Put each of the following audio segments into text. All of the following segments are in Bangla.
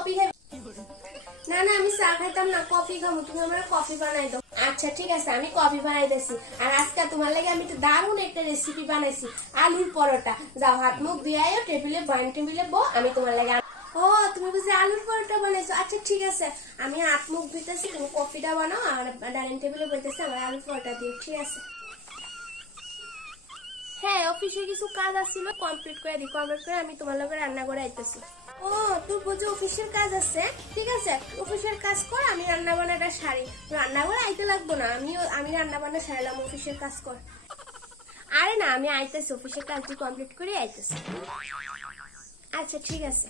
কফি খাবি? না না, আমি চা খাইতাম না, কফি খাব তুমি আমার কফি বানাই দাও। আচ্ছা ঠিক আছে, আমি কফি বানাই দিছি। আর আজকে তোমার লাগে আমি তো দারুণ একটা রেসিপি বানাইছি, আলুর পরোটা। যাও, হাত মুখ ধুয়াইও টেবিলে বয়ান টেবিলে বো, আমি তোমার লাগে ও, তুমি বুঝি আলুর পরোটা বানাইছো? আচ্ছা ঠিক আছে, আমি হাত মুখ ধুইতেছি, তুমি কফিটা বানাও, আর ডাইনিং টেবিলে বইতেছি, আমার আলুর পরোটা দিও ঠিক আছে। হ্যাঁ অফিসে কিছু কাজ আসছিল কমপ্লিট করে দিই। কমপ্লিট করে আমি তোমার লগে রান্না করে আইতেছি। ও তোর বুঝে অফিসের কাজ আছে? ঠিক আছে, অফিসের কাজ কর, আমি রান্না বান্নাটা সারি। রান্না করে আইতে লাগবো না, আমি আমি রান্না বান্না সারলাম, অফিসের কাজ কর। আরে না, আমি আইতেছি, অফিসের কাজটি কমপ্লিট করে আইতেছি। আচ্ছা ঠিক আছে।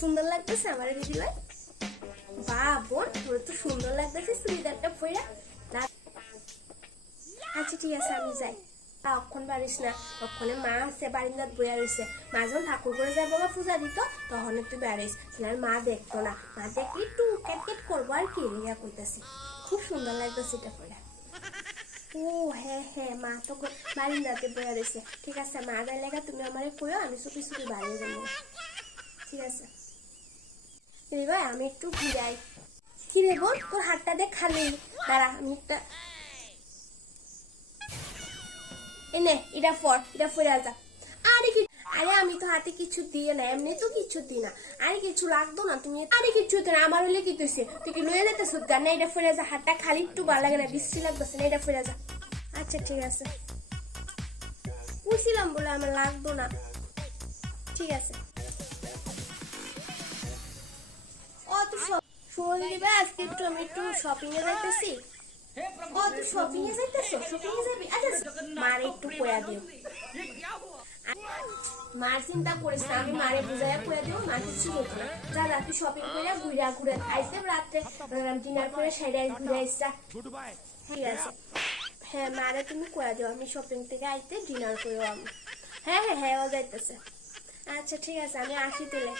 সুন্দর লাগতেছে আমার দিদি ভাই বা বোন, তোর তো সুন্দর লাগতেছে, চুড়িদারটা পরে আচ্ছা ঠিক আছে, আমি যাই। অক্ষণ পারিস না। অক্ষণে মা আছে, বারিন্দাত বইয়া রয়েছে মা যখন ঠাকুর করে যাব বা পূজা দিত তখন একটু বেড়াইস আর মা দেখতো না। মা দেখলে একটু ক্যাট ক্যাট করব আর কি রিয়া কইতাছি। খুব সুন্দর লাগতেছে এটা পরে ও হ্যাঁ হ্যাঁ মা তো বারিন্দাতে বইয়া রয়েছে ঠিক আছে, মা যাই লেগা তুমি আমারে কইও আমি চুপি চুপি বাড়িয়ে যাব ঠিক আছে। ভাই আমি একটু ঘুরাই কি রে বোন তোর হাতটা দেখ খালি। দাঁড়া, আমি একটা এনে, এটা ফর এটা ফরে যা। আরে কি আরে আমি তো হাতে কিছু দিয়ে না, এমনি তো কিছু দিই না। আরে কিছু লাগতো না, তুমি আরে কিছু দিই না, আমার হলে কি তুইছে তুই কি লয়ে যেতে সুদ্গা না, এটা ফরে যা, হাতটা খালি একটু ভালো লাগে না, বৃষ্টি লাগতেছে, না, এটা ফরে যা। আচ্ছা ঠিক আছে। বুঝছিলাম বলে আমার লাগতো না। ঠিক আছে। ও তুই শোন দিবে একটু আমি একটু শপিং এ যাইতেছি। ও তুই শপিং এ যাইতেছো? শপিং এ যাবি? আচ্ছা মার একটু কয়া দিও। মার চিন্তা করিস না আমি মারে বুঝাইয়া কয়া দিও মা কিছু হতো না। যা যা শপিং করে ঘুরা ঘুরে আইসে রাত্রে ডিনার করে সাইডে ঘুরে আইসা ঠিক আছে। হ্যাঁ মারে তুমি কয়া দিও আমি শপিং থেকে আইতে ডিনার করে আমি। হ্যাঁ হ্যাঁ হ্যাঁ ও যাইতেছে। আচ্ছা ঠিক আছে আমি আসি তেলে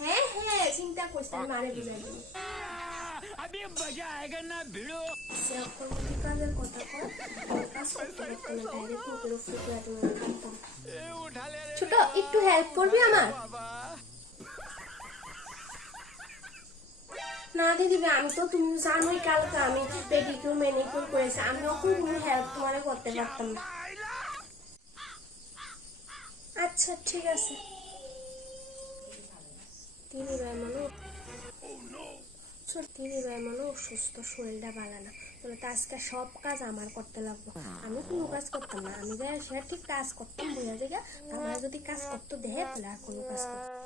হ্যাঁ হ্যাঁ চিন্তা করিস আমি মারে বুঝাই अभी मजा आएगा ना भिड़ो সে কাজের কথা কর কাজ করতে পারতো না ডাইরেক্ট মুখের উপরে করে তোমার খাতাম उठा ले रे ছোট একটু হেল্প করবি আমার बाबा না দিদি ভাই, আমি তো তুমি জানোই কালকে আমি পেডিকিউর ম্যানিকিউর করেছি আমি ওকে কোনো হেল্প তোমার করতে পারতাম না আচ্ছা ঠিক আছে ভাই মানে অসুস্থ শরীরটা ভালো না। বলে তো আজকে সব কাজ আমার করতে লাগবো। আমি কোনো কাজ করতাম না। আমি যা সেটা ঠিক কাজ করতাম বোঝা জায়গা আমার যদি কাজ করতে দেহে তাহলে আর কোনো কাজ করতাম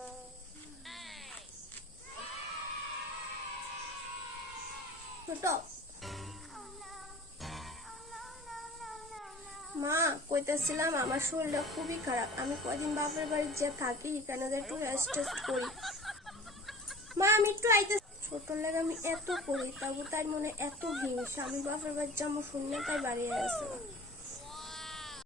মা, কইতেছিলাম আমার শরীরটা খুবই খারাপ। আমি কয়দিন বাপের বাড়ি যে থাকি, এখানে একটু রেস্ট টেস্ট করি। মা, আমি একটু আইতে ছোট আমি এত করি, তবু তার মনে এত হিংসা আমি বাপের বাড়ি যাব শুনে তাই বাড়ি আসে।